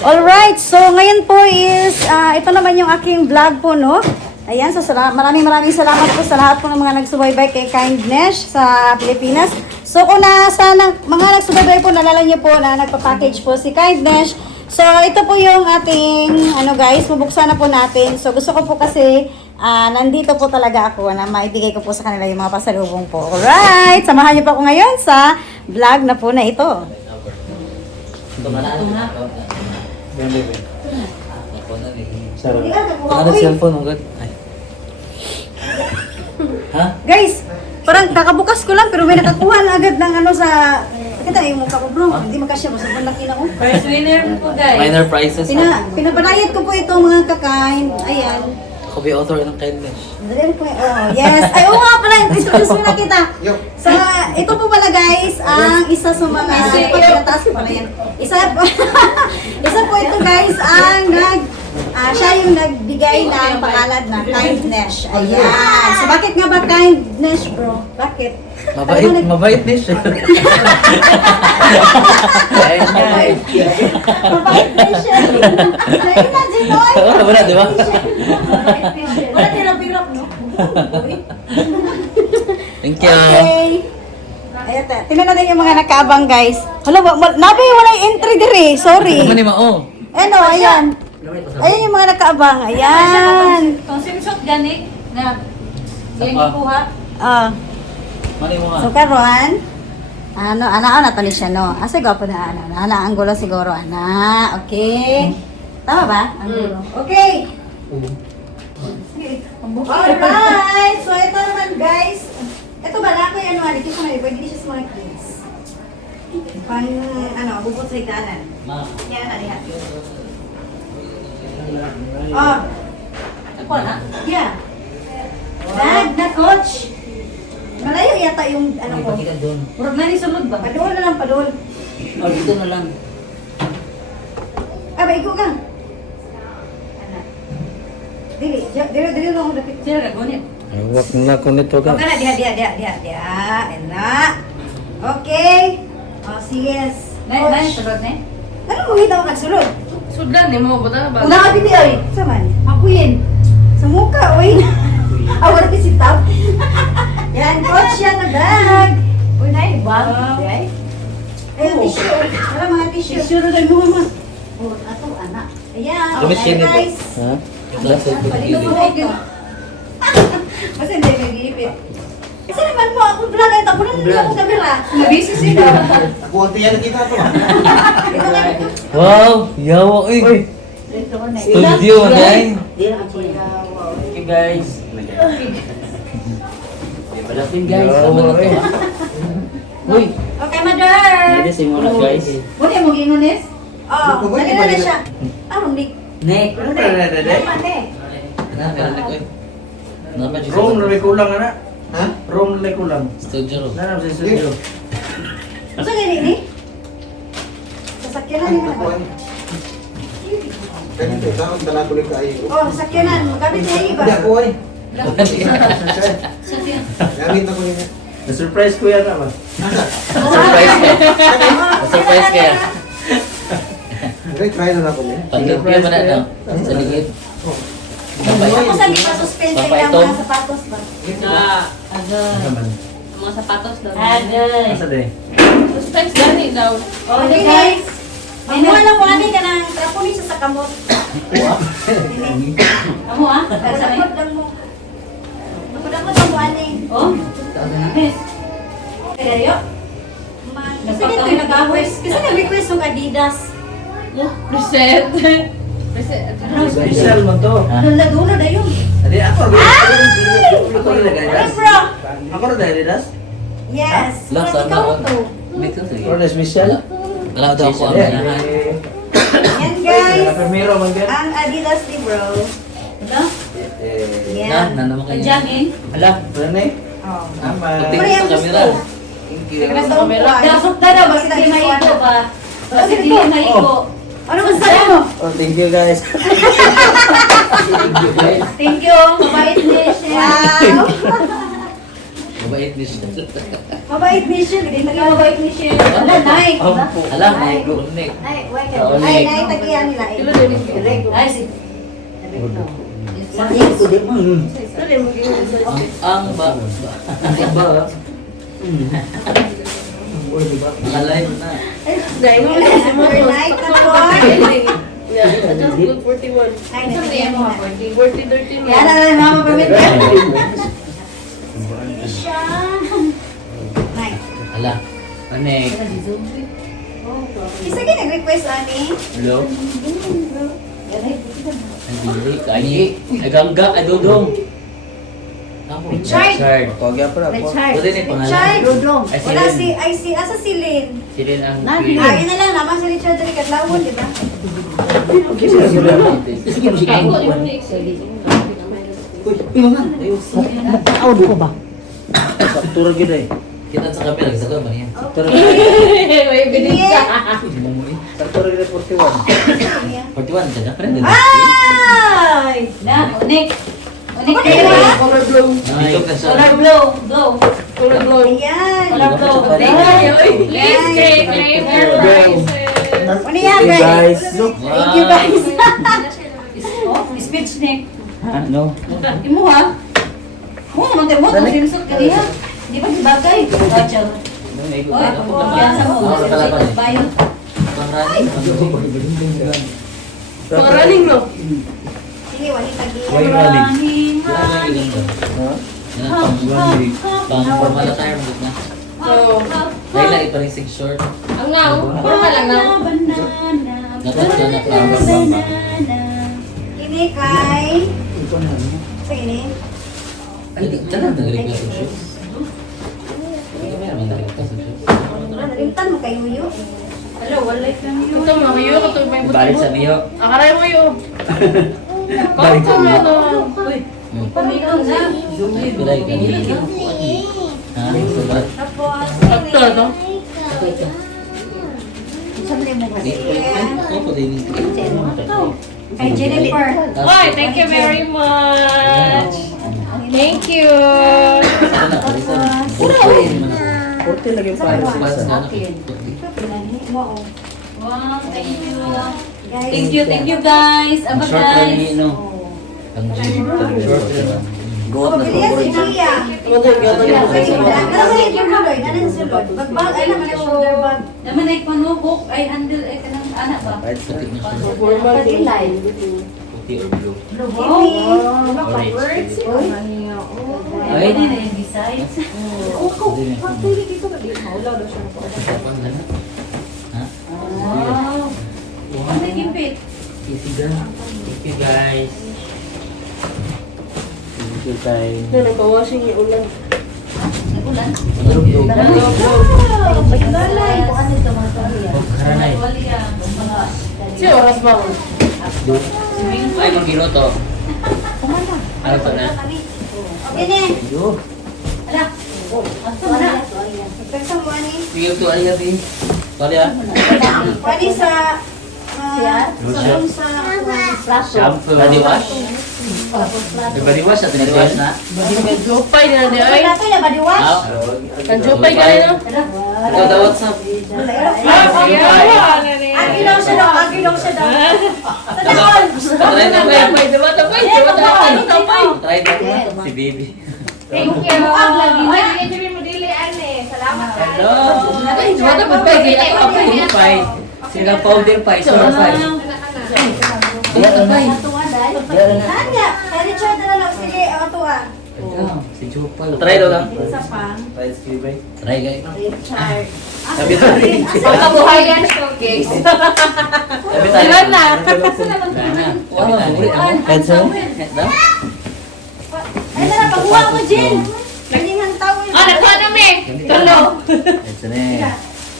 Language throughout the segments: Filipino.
Alright, so ngayon po is, ito naman yung aking vlog po, no? Ayan, so maraming salamat po sa lahat po ng mga nagsubaybay kay Kindness sa Pilipinas. So kung mga nagsubaybay po, nalala niyo po na nagpa-package po si Kindness. So ito po yung ating, guys, bubuksan na po natin. So gusto ko po kasi, nandito po talaga ako na maibigay ko po sa kanila yung mga pasalubong po. Alright, samahan niyo po ako ngayon sa vlog na po na ito. Ada cellphone mo gud. Ha? Guys, parang kakabukas ko lang pero may nakakuha na agad ng sa... Kita yung mukha ko bro, hindi makasya mo sa laki na ko. First winner po guys. Minor prizes. Pinapanayad ko po ito mga kakain. Ayan. Ako be author ng Kindness. Dali po yes. Ay, oo nga pala, introduce mo na kita. Sa, ito po pala guys, ang isa sa mga... Pinataas ko pala yan. Isa po ito guys, ang siya yung nagbigay ng pangalan na Kindness. Ayan. So bakit nga ba Kindness bro? Bakit? Mabait din siya. Mabait din siya. Na-imagine mo ay. Wala, di ba? Wala tirap-irap, no? Thank you. Okay. Ayan, tingnan natin yung mga nakaabang guys. Hala, nabi, wala yung entry dire. Sorry. Ano mo? Oh. Ano, ayan. Ayan yung mga nakaabang. Ayan. Kung simshot gani na yung ikuha. Mani mo nga. So karon, ana to ni siya no. Asa gwapo na ana ang gulo siguro ana. Okay. Tama ba? Ang gulo. Okay. Alright. So ito naman guys. Ito ba na ko yung dito sa mga pwede siya sa mga kids. Pang bubot sa itanan. Ma. Yan na diha. Oh. Ako na. Yeah. Dad na coach. Malayo yata yung ko. doon. Murag na ni sulod ba? Padul na lang, padul. Oh, dito na lang. Baigo ka. Anak. Dili lang ako dapit. Sino ka gunit? Huwag na ko nito Okay na, diha. Enak. Okay. Oh, sige. Na sulod na. Ano mo kita ko nagsulod? Sudan ni mo buta ba? Una ka piti, oy. Saman. Makuyin. Sa mukha, oy. Awal ka si Tap. Yan, coach yan na bag. Uy, na bag. Ay, tissue. Wala mga tissue. Tissue na mo, mama. Oh, ato, anak. Ayan. Okay, guys. Ha? Last of the Palito mo ako. Kasi hindi nag-iipit. Kasi naman mo, ako vlog. Ay, tapo na ako kamera. Nabisi sila. Ako ang tiyan na kita to. Ito na. Wow! Yawa eh! Studio guys! Okay guys. Balapin guys. Tama na to. Uy! Okay, mother. Hindi simula guys. Muna mo ginunis? Oo, dali na siya. Nik. Nek. Ano ba na dede? Mate. Nakalag ko eh. Naman siya Room sa na may kulang ana. Ha? Room na may kulang. studio ro. Nanam sa studio. Sa gani ni? Sasakyanan ni Ako ka. ay. Ganito, saan tala ko kayo? Oh, sasakyanan. Magkabit niya iba. Hindi ako ay. Sabi yan. Gamit ako niya. Na-surprise ko yan naman. Surprise ka. Surprise kaya. Okay, try na ako niya. Pagkakaya ba na no? Sa ligid. Ako sa pa suspense Pampay yung ito. mga sapatos ba? Naman. Mga sapatos daw. Asa de? Suspense gani daw. Oh, okay guys. Mamuha lang mo ani ka ng traponi sa kamot. Amo ah. Sakot lang mo. Nakudakot ang mo ani. Oh. Miss. Kaya yo. Kasi ito yung nag-request. Kasi nag-request yung Adidas. Reset. Reset. Special mo to. Dulo na yun. Adi ako. Ako na Ano nagadidas. bro? Ako na nagadidas. Yes. Lang Pero sa ikaw mga. to. Dito sige. Ako na special. Wala daw ako ang Yeah. ganahan. Yan guys. Primero man gan. Ang Adidas ni bro. Ano? Yan. Na naman kayo. Jogging. Ala, ano Oh. Ama. Pagtingin sa camera. Thank you. Dasok na daw kasi di maigo ba? Kasi di maigo. Ano ba sa'yo mo? Oh, thank you guys. Thank you. Mabait ni siya. Wow. Mabait ni siya. Mabait ni siya. Hindi Hindi mabait ni siya. Wala, Nay. Alam, may gunik. Ay, why ka? Oo, Ay, Nick. Nay, tagihan nila. Ay, si. Ang ba? Ang ba? Alay mo na. Overnight na po. Good 41. Ay, natagihan mo. 40-13 Yan na lang, mama pamit ka. Hindi siya. Nay. Ala. Anek. Isa ka nag-request, Ani. Hello? Hindi. Kani. Nagangga. Ay, dudong. Richard. Kogya pa na po. Richard. Wala na yung pangalan. Richard. Ay, si Wala Lynn. asa si Lynn. Si Lynn ang Ay, yun na lang, naman si Richard dari Katlawon, di ba? Saktura gid ay. Kita sa kamera. Sa kamera yan. Saktura. May binig ka. Saktura gid 41. 41 ka na. Friend. Ay! Na, unik. Unik Unik kayo. ba? Color blow. Dito ka sa... Color blow. Blow. Color blow. Ayan. Color blow. Thank you. Please, Kate. Ano yan, Hey, guys? guys. Look. Thank you, guys. Oh, speech neck. Ano? Imo ha? Mo, mante mo. Kung sinusot ka niya. Di ba di bagay? Rachel. Oh, kumpiyansa mo. Bayo. Pangaraling mo. Sige, wali tagi. Pangaraling. Pang-formal na tayo. Na. So, Dahil na iparisig short. ang now, formal lang now. Natatla na flower mama. Ini kay... Sige, ini. Tanan nag-request ng shoes. Hindi meron man nag-request ng shoes. Nalimtan mo kay Yuyo. Hello, walay lang yun. Ito mga kayo, ito may buti Balik mo. sa niyo. Akaray mo yun. Kung ka mo ito. Uy, pamilong na. Pilay ka niyo. Ha? Subat? Tapos... Ito, ito. Sabi mo kasi. Opo din. Kay Jennifer. Oy, thank you very much. Thank you. Porte lagi pa. Wow. Wow, thank you. Guys. Thank you guys. Aba Short na guys. ni no. Ang short na. Go up na Pabilis si Gia. Ano yung kinuloy? Ano yung sulod? Bagbag, ay naman yung shoulder bag. Naman ay panubok ay handle ay kanang anak ba? Right sa Puti na siya. Pagilay. Puti or blue. Words. Ay, hindi na yung designs. Ha? Wow. Ano yung gimpit? Easy girl. Thank you guys. Thank you time. Nagpawashing yung ulan. Nagulan? Madrugdog. Paglalay. Ano ito mga Karanay. Wali yan. Si oras ba? Ay, mag-giroto. Ano pa na? Okay na. Yo. Ala. Ano? Pagkaksa mo ani. Sige to ay yabi. Sorry ah. Pwede sa... salon sa... Shampoo. Body wash? May body wash at body wash na. Jopay na di ay. Pwede na ba diwash? Kan jopay ka na. Ikaw daw WhatsApp. Agilaw siya daw. Agilaw siya daw. Tadakol. Try na ba? Tapay, diba tapay? Diba tapay? Tapay. Try na si baby. Thank you. Buwag lagi na. Hello. Diba tapay? Kaya ako Ako yung pie. Sila powder pie, sour pie. Tanya. Kaya Richard na lang. Sige, ako to ah. Si Jupal. Try daw lang. Isa pa. Right sa bay. Try guys. Richard. Sabi tayo. Kabuhayan showcase. Sabi tayo. Ilan na? Pencil? Ay, tara, pagkuha ko, Jen. Galingan tao yun. Ah, nakuha namin. Tulo. Ito na eh.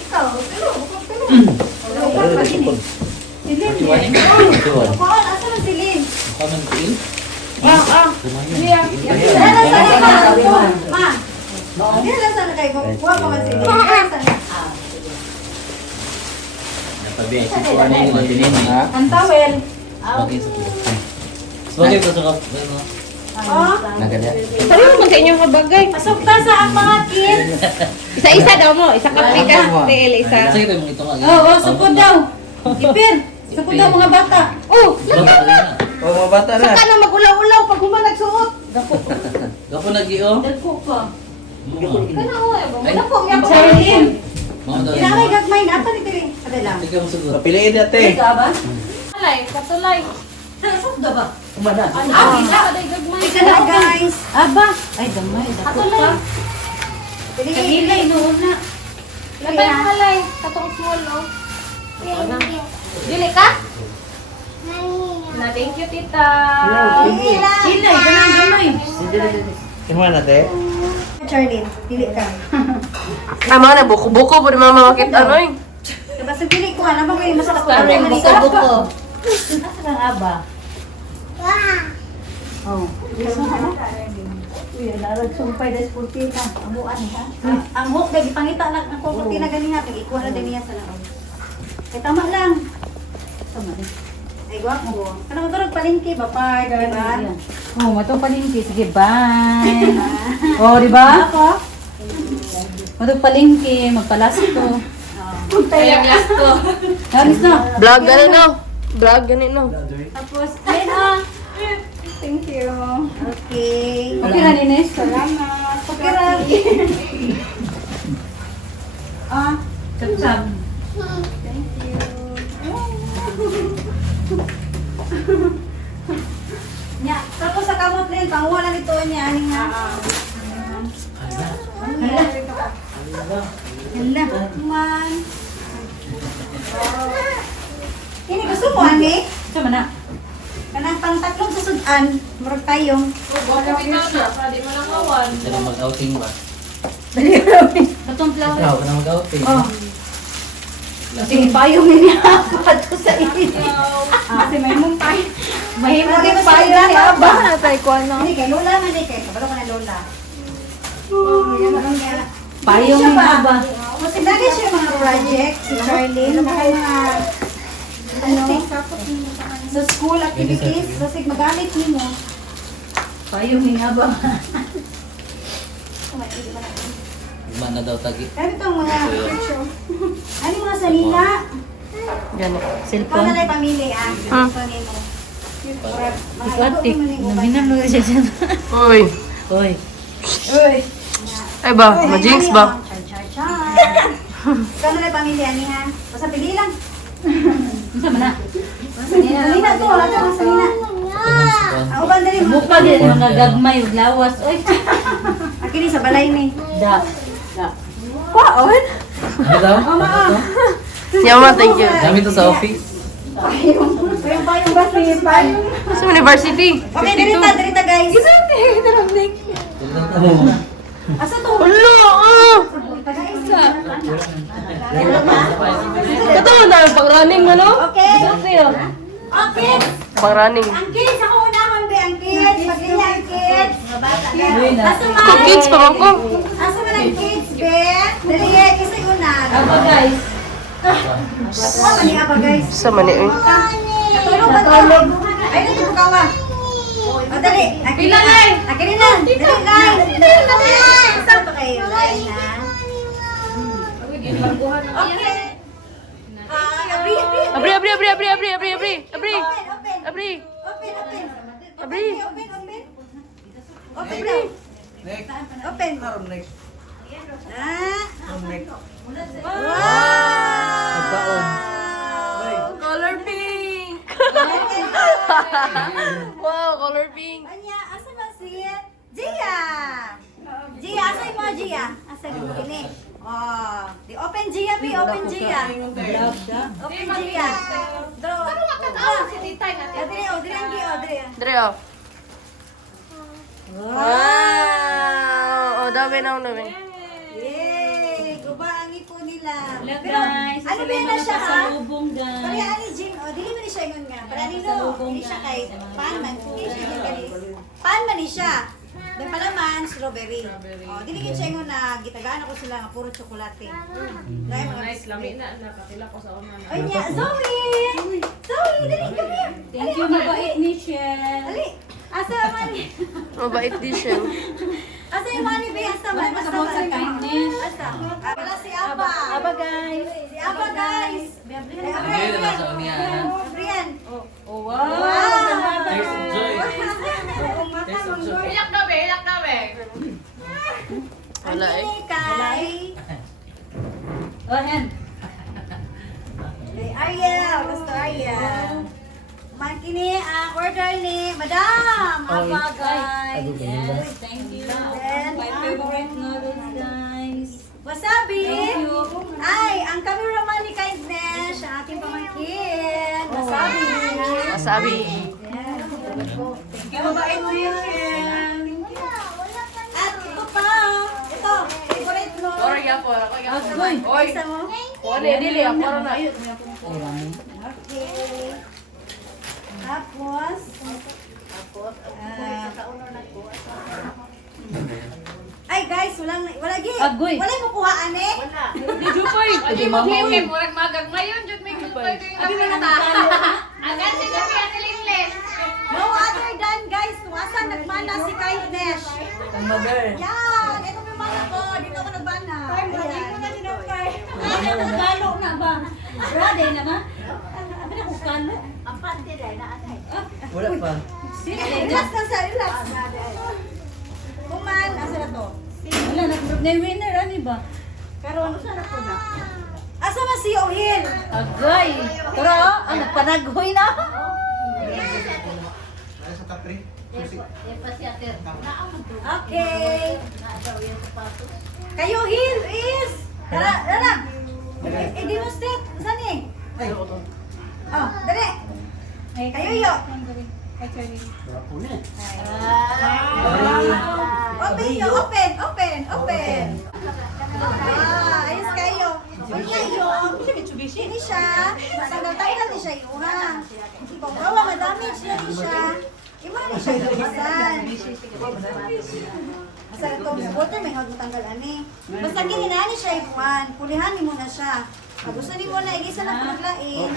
Ikaw, tulo. Silin. Ito. Paul, asa na silin? Common green. Yeah. Dala sana ka. Ma. Dala sana kayo. Kuha ko man silin. Dala sana. Napabiya si Kuya na yung matinin. Ha? Ang towel. Bagay sa kuya. Bagay pa sa kap. Oh, Nagada. Pareho naman sa inyong kabagay. pasok ta sa ang mga kids. Isa-isa daw mo. Isa ka ka. Del, isa. Sige pa mong ito nga. Oh, sukod daw. Ipir, sukod daw mga bata. Oh, Oh, mga bata na. saka na mag-ulaw-ulaw pag human nagsuot. Gapo nag-iyo. Dagko pa. Kana Dagko, nga po. Charlene. Mga daw. Inakay gagmay na. Ato ni Tiri. Kada lang. Sige mo siguro. Piliin natin. ba? Katulay, katulay. Saan ba? Kumada. Ika na guys. Aba. Ay, damay. Dagko pa. Pili. Noon na. Labay ang kalay. Katong small, no? Dili ka? Na, thank you, tita. Sinay, ganang gamay. Iman natin. Charlene, pili ka. Tama na, buko-buko. Pwede mga makit ano eh. Diba sa pili ko, alam mo kayo masarap ko. Parang buko-buko. Asa kang aba? Oh, gusto mo ano? Uy, narag sumpay dahil sporty ka. Amuan ha? Ang hook, dahil ipangita na ang sporty na ganiha. Pag-ikuha na din niya sa laon. Ay, tama lang. Tama din. Ay, guwak mo. Kanang maturog palingki ba, part, diba? Oh, matong palingki. Sige, bye. Oh, di ba? Ako? Matong palingki. Magpalasto. Kaya glass ko. Hamis na. Vlog ganun, no? Vlog ganun, no? Tapos, ayun ah. Thank you. Okay. Okay na, Nines. Salamat. Okay ra. Ah, Sab-sab. thank you. Nya, tapos sa kamot rin, panguha na nito niya, ani nga. Hala, man. Ini gusto mo, ani? Saan man na? Kanang pang tatlong susudan, murag tayong. Di mo lang awan. Pero mag-outing ba? Katong flower. Ikaw ka na mag-outing. Oh. Sige, payong niya pato sa iyo. Kasi may mong payo. May mong payo ni Aba. na tayo ko, ano? Hindi, kay Lola man di kay. Kabalo ka na Lola. Oh, yan ang nga. Payong Siya ni ba? Aba. Kasi dati siya mga project, si Charlene, mga ano, sa school activities, kasi magamit mo. Payong ni Aba. Iman na daw tagi. Kaya itong mga picture. Ano yung mga salina? Ganun. Paano Cellphone. na yung pamili, ah? Gusto ni mo. Ikwatik. Naminam na siya dyan. Uy. Oy. Uy! Ay ba? Ma-jinx ba? Chan. Paano na yung pamili, ani ha? Basta pili lang. Saan man na? Salina to, wala ka salina. Ako ba dali mo? Mukha din mga gagmay, ug lawas. Oy. Akini sa balay ni. Da. Kwaon? Ano daw? Mama. Yaman, thank you. Gamit to sa office. Payong ba si payong? Sa university. Okay, dirita guys. Asa to? Wala, Ito na, pang-running mo, no? Okay. Sa'yo. Okay. Pang-running. Ang kids, ako unahon ba ang kids? Maglinya ang kids. Asa man? Kung kids pa man ko. Asa man ang kids, be? Dali, kasi una. Aba guys. Asa man niya pa guys? Sa mani, eh. Natulog ba tulog? Ay, dito po kawa. O, dali. Akili na. Akili na. Dali, guys. Saan pa kayo? Line na. Okay. Abri. Abri, abri, abri, abri, abri, abri, abri, abri, Open. abri. Open. Abri. Open daw. Open. Ah. Wow! Color pink. Wow, color pink. Anya, asa ba si Gia? Gia, asa yung mga Gia? Asa yung ini? Oh, di open Gia, be open Gia. Open Gia. Draw. Pero makatawa si Titay natin. Adri, Adri. Dre, oh. Wow. Oh, dami na, dami. Yay! Guba ang ipon nila. Hello Pero, guys. ano ba na siya ha? Salubong Pari guys. ani Jim, oh, dili man ni siya yun nga. Pari ani no, hindi siya kay pan man. Hindi siya yung galis. Pan man ni siya. May palaman, strawberry. Oh, dili gid siya yun na gitagaan ako sila nga puro tsokolate. Dahil mga Nice, lami na, nakatila ko sa una. Ay niya, Zoe! Zoe, dali, come here. Thank you, mabait ni Shell. Dali. Asa Asa mani? Mabait din siya. Asa yung mani ba? Asa man? Asa Sa kindness. Asa? Wala si Aba. Aba, guys. Si Aba, guys. Hindi na sa unya. Brian. Oh, wow. Wow. Tears of joy. Tears of joy. Hilak kami, hilak kami. Wala eh. Kay Oh, hand. Ariel. Gusto Ariel. Man kini ang order ni Madam. Aba, guys. Yes, thank you. Then, My favorite noodles, guys. Wasabi. Thank you. Ay, ang cameraman ni Kindness, ang aking pamangkin. Wasabi. Wasabi. Thank you, mabait mo yun. At ito pa. Ito, favorite mo. po. Ako Agoy. Oy. Isa mo. Wala, dili. Ako na. Okay. Tapos, ay guys, wala gi. Agoy. Wala mo kuhaan eh. Di Jupoy. Adi mo kay murag magag ngayon jud may kupay kay na. Agan si gabi ang lingless. No other than guys, kung asan nagmana si Kindness. Ang mother. Yan, ito yung mana ko. Dito ako nagbana. Ayan. Kalo na ba? Brade na ba? Ano na kung kalo? Wala pa. Relax na sa relax. Kuman, asa na to? Wala, na-winner, ano ba? Karon, asa na? Asa na si Ohil? Agay. Pero, ano, panaghoy na? Nasa sa top 3. Okay. Kayo Hil is Dara. I-demonstrate. Saan eh? Oh, dali. Kayo yo. Open yo, open. Ayos kayo. Kayo. Ini siya. Sanggal tayo natin siya iuha. Kung bawa madamage na rin siya. Imani siya ilabasan. Basta itong supporter may tanggal ani. Basta kininani siya ipuan. Pulihan mo na siya. Pag gusto ni mo na igisa na paglain.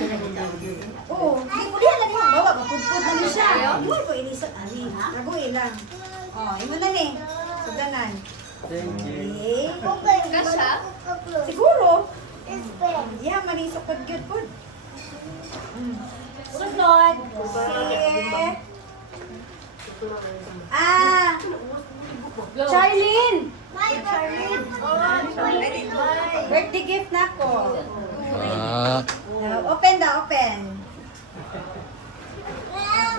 Oo, hindi pulihan na ni mo. Bawa, mapudpud na ni siya. Iwan ko inisot ani. Laguin lang. Oh, imo na ni. Suganan. Okay. Kasha? Siguro. Yeah, manisok pag good po. Sunod. Charlene! Birthday gift na ko. Open daw, open.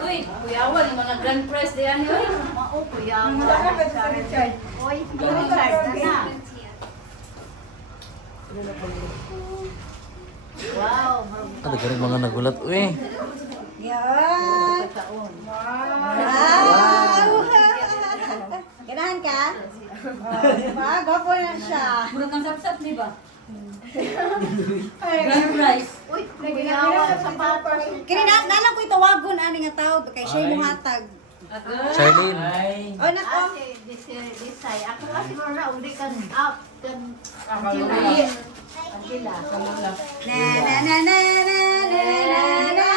Uy, kuyawan, yung mga grand prize diyan yun. Ada garing mga nagulat. Uy. Yan. Wow! Ganahan ka? Diba? Gwapo na siya. Murag kang sapsap, di ba? Grand prize. Kini nalang ko itawagon ani nga tao kay siya yung hatag. Charlene. Oh, nako. Na na na na na na na.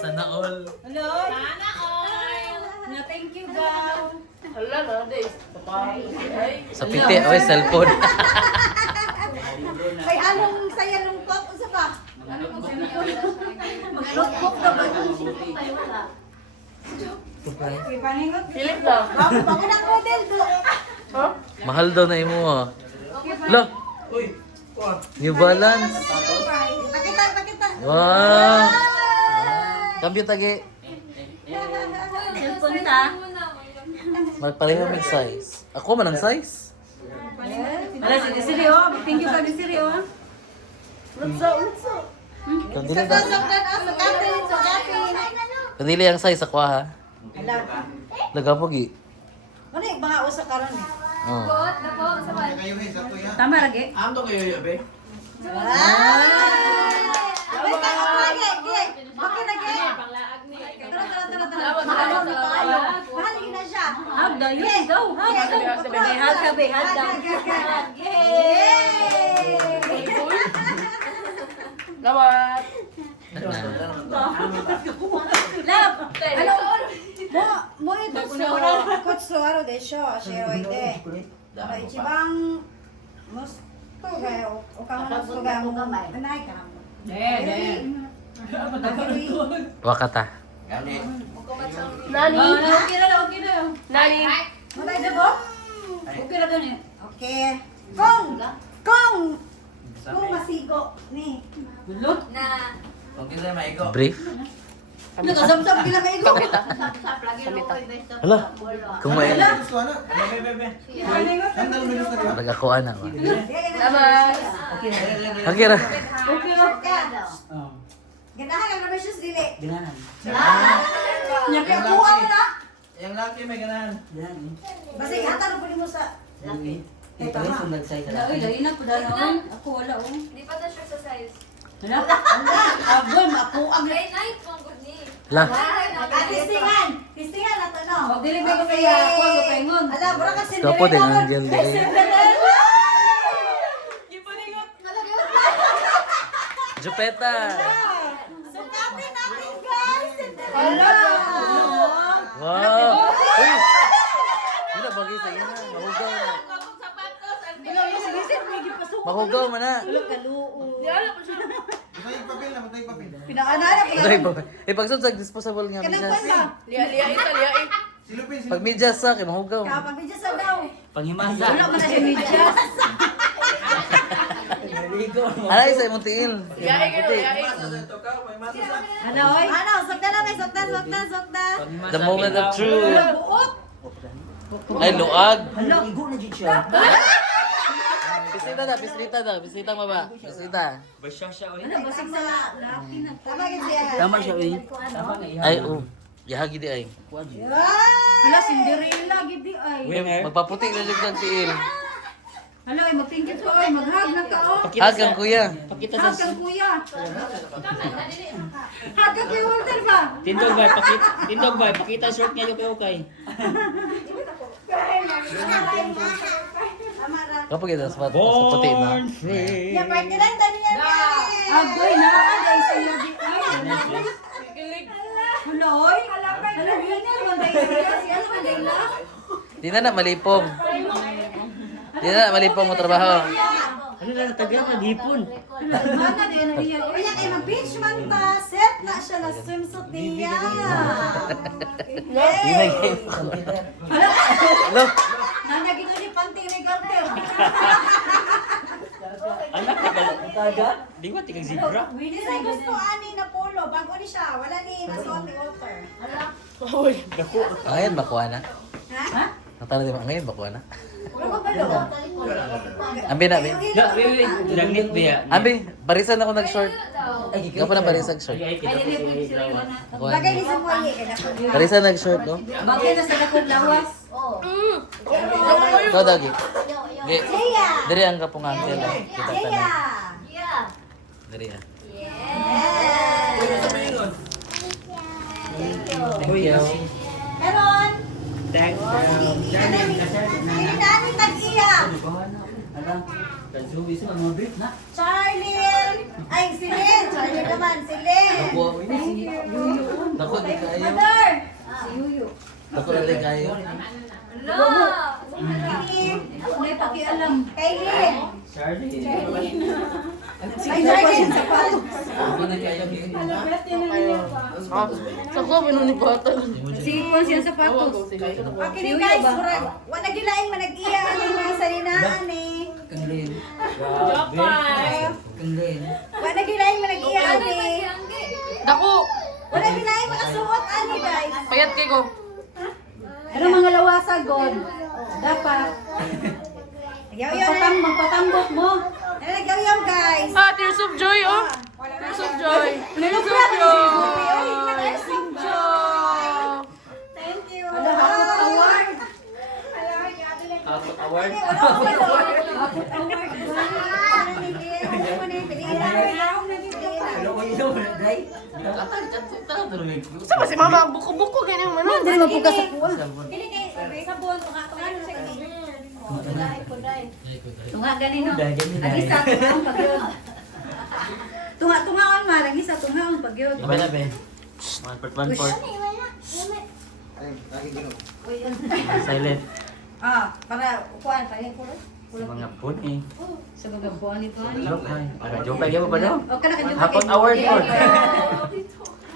Sana all. Hello? Sana all. Na, thank you, Gaw. Hala na, days. Ay. Sa piti, oy, cellphone. May anong saya lungkot usa pa? Maglukok na ba? Ipaningot. Philip lang. Ako pa ng model do. Mahal daw na imo ah. Lo, Uy, kuha. New Balance. Pakita. Wow. Kambyo tagi. Cellphone ta. Magpareho mig size. Ako man ang size. Wala, si Siri, oh. Thank you ka ni Siri, oh. Ulso. Kandili Sa na. katin. Kandili ang size ako ha. Lagapogi. Ano yung mga usa karon eh? Oh. Kayo eh, sa kuya. Tama, Rage. Ando kayo yabe? Wait, ako lagi. Okay na ge. Tara. Mahal na siya. Hag daw, yun daw. Hag daw. May hag ka, be. Hag daw. Yay! Lawan. でしょう、シェロイで。一番息子がお顔の息子がもうないから。ね。 Wakata. Gani. Nani? Okay na. Nani? Mulai debo? Okay na gani. Okay. Kung masigo ni. Lut. Okay na maigo. Brief? Nakasabsab gila maigo. Hala. Kung may Gusto ano? Bebe. Sandal mo gusto rin. nagakuan na. Salamat. Okay ra. Ganahan ang precious dili. Ganahan. Nya kay kuha mo na. Yang laki may ganahan. Basta ihatan mo mo sa Ito rin kung nagsay ka Ay, dali na po dalawan. Ako wala oh. Di pa na siya sa size. Hala. Abon ako ang Ay, night mong good ni. La. Tistingan na to no. Oh, dili ba ko kaya ako ang paingon. Ala, bura ka Kapo din ang gel din. Jupeta. Sukatin natin guys. Hala. Wow. Uy. Hindi na bagay sa iyo na. Mahugaw na. Mahugaw mo na. Matay papel na, matay papel. Pinakaanara ko Dahil ba? Ipagsud sa disposable nga Kanang medyas. kwenta. Liya. Silupin, Pag medyas sa akin, mahugaw. Kapag medyo sa daw. Panghimasa. Wala man na siya medyas. Naligo. Ano isa imong tiil? Ano oy? Ano, soktan na may soktan. The moment of truth. Buot. Ay, luag. Hala, igo na dyan siya. Bisita mo ba? Bisita. Basya siya, oy. Ano basig sa laki na. Tama gid siya. Tama siya, oy. Tama nga iya. Ay, yahagi di ay. Hala Cinderella gid di ay. Magpaputi na dyan kang tiil. Hala ay magtingkit ko ay maghag na ka oh. Hag kang kuya. Pakita Hag sa... kang kuya. Hag kang kuya Walter ba? Tindog ba, pakita short niya yung kay. Tama ra. Kapag ito sa puti na. Ya parte lang tani yan. Agoy na ay sila di ay. Hala oy. Hala winner man dai siya man dai na. Di na malipong. Di na malipong mo trabaho. Ano na taga ka dipon? Mana di na niya. Kaya kay ma-beach man ta. Set na siya na swimsuit niya. Yay! Hello? Nanya gito ni panty ni Garter. Anak taga. Di ba tigang zebra? Hindi sa gusto ani na polo. Bago ni siya. Wala ni nasuot ni Walter. Ngayon bakuha na. Ha? Natala di ba? Ngayon bakuha na. Wala ba balo? Ambi na, ambi. Langit ba? Ambi, barisan ako nag-short. Ay, Ikaw pa ng barisan short. Ay, kita ko si Lawa. Bagay ni sa kuya kay dako. Barisan nag-short, no? Bagay na sa dakong lawas. Ikaw, Dagi. Gi. Leia! Diri ang kapong angkel. Kita Leia! tanan. Diri ah. Thank you. Meron! Thanks. Hindi na ni tag-iya! Ala, kazuwi sa mga brief na. Charlie! Ay, si Lynn! Charlie naman, si Lynn! Dako di kayo. Mother! Dako di kayo. May pakialam. Kay Lynn! Charlie. Ay, Charlie! Sa palo! Dako di kayo. Sige ko siya sa patos. Okay ni guys, wala gilaing manag-iya ang mga salinaan eh. Kanglin. Kanglin. Wala gilaing manag-iya ani. Dako. Wala gilaing makasuot ani guys. Payat kay ko. Ano mga lawasa god? Dapat Yaw-yaw na. magpatambok mo. Ano nag-yaw-yaw guys? Ah, Tears of Joy oh. Tears of Joy. Tears of Joy. Tears of Joy. Thank you. Ada hapot award. Hapot award. Wala ko ba award? Hapot award. Ano ni Lynn? Ano mo ni? Piliin na. Ano ko yun, Day? Sama si mama buko-buko ganyan man. Hindi mo po ka sa kuha. Pili kay sabon. Tunga na siya kay. Tunga ganino. Dahil ganyan, Ang isa tunga ang pagyod. Tunga on man, ang isa tunga ang pagyod. Iba na, be. 1/4, 1/4. Ay, lagi ginawa. Silent. Para kuan pa yan kulo. Sa mga puni. Sa mga buwan ito. Joke ay. Para joke ay ba daw? O kana kanyo. Hapon award po.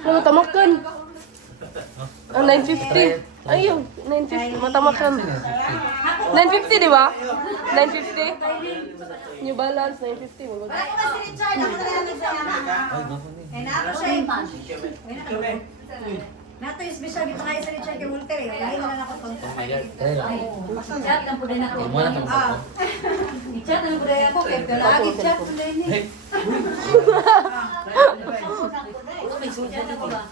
Ano, tamakan. Ang 950. Ayun, 950. Matamakan. 950, di ba? 950? New Balance, 950. Magod. Wala ko ba si Richard ako na lang nagsama. Kaya na ako siya. Nato yung special dito kayo sa Richard kay Walter eh. Lain na lang ako to. Kaya lang. Chat lang po din ako. Huwag mo na itong Ah. I-chat lang po din ako. Kaya lagi chat po din eh. May sujan ako ba?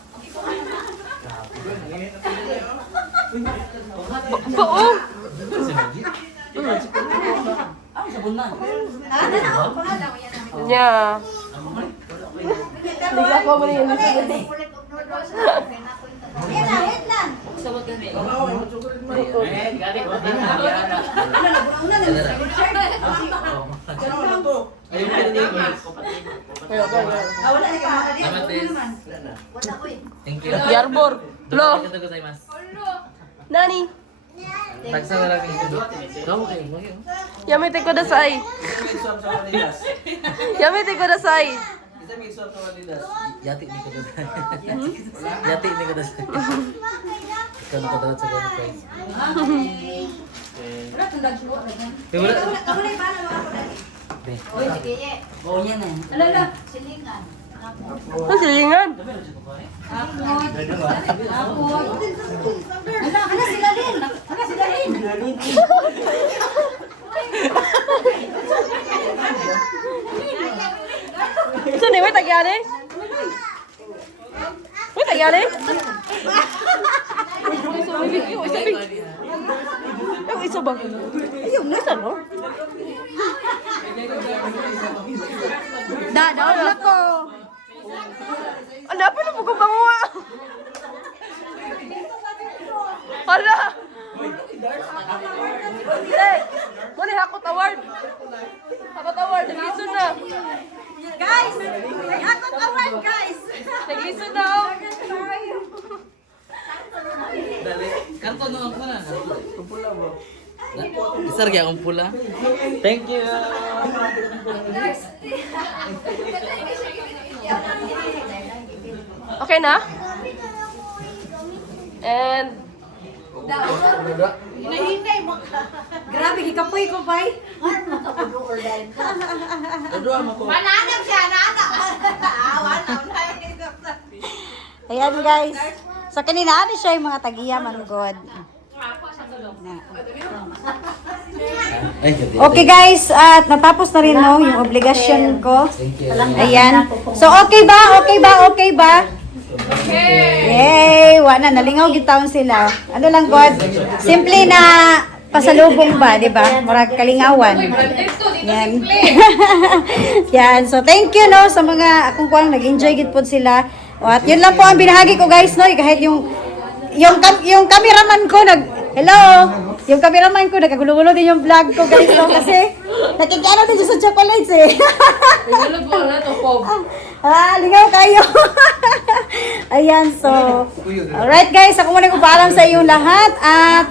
Oo. Ang sabon na. Ah, na ako. Pangalan mo yan. Yeah. Hindi ka pa mali yung Wait lang, wait lang. Sabon ka rin. Una na sa Richard. Ayun ka na dito. Wala na ka makadito. Salamat, Des. Wala ko eh. Thank you. Yarbor. Lo. Arigatou gozaimasu. Nani. Tagsa na lang yung kamu kayo. Yamete kudasai. Yamete kudasai. Yati ni ko doon. Yati ni ko doon. Ikaw nakadarat sa ganun guys. Wala kang gagsuwa na yan. Wala. Kamu na yung bala mga ako dali. Oy, sige ye. Oo yan na. Alala. Ang silingan. Ana sila din. Ana sila din. Saan eh? May tagyari? May tagyari? Yung isa ba? Yung isa, no? Wala ko. Ano, pa na po kong banguha? Hala! Eh, muli hakot award. Hakot award, nag-iso na. Guys, may akot award guys. Nag-iso na oh. Dali. Kanto no ang pula. Pula mo. Isar kaya akong pula. Thank you. Okay na? And Grabe, gikapoy ko pa eh. Ayan guys. So kanina ano siya yung mga tagiya manggod. Ay, gabi. Okay guys, at natapos na rin no yung obligasyon ko. Thank you. Ayan. So okay ba? Okay ba? Okay ba? Yay! Wala, nalingaw gitaon sila. Ano lang God? Simple na pasalubong ba, di ba? Murag kalingawan. Yan. Yan. So thank you no sa mga akong kuwang nag-enjoy gid pod sila. O, at yun lang po ang binahagi ko guys no, kahit yung cameraman ko hello. Yung cameraman ko nagkagulo-gulo din yung vlog ko guys no kasi nakikita din siya sa chocolates eh. Lingaw kayo. Ayan, so alright guys, ako muna ko paalam sa inyong lahat at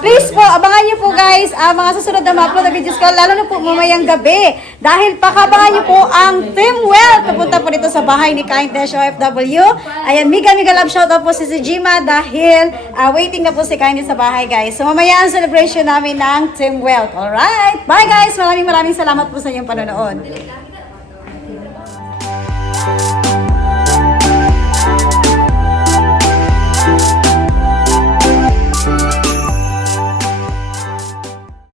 please po, abangan nyo po guys mga susunod na ma-upload na videos ko, lalo na po mamayang gabi. Dahil pakabangan nyo po ang Team Well. Pupunta po dito sa bahay ni Kindness OFW. Ayan, mega love shoutout po si Jima dahil waiting na po si Kindness sa bahay guys. So mamaya ang celebration namin ng Team Well. Alright, bye guys, maraming salamat po sa inyong panonood.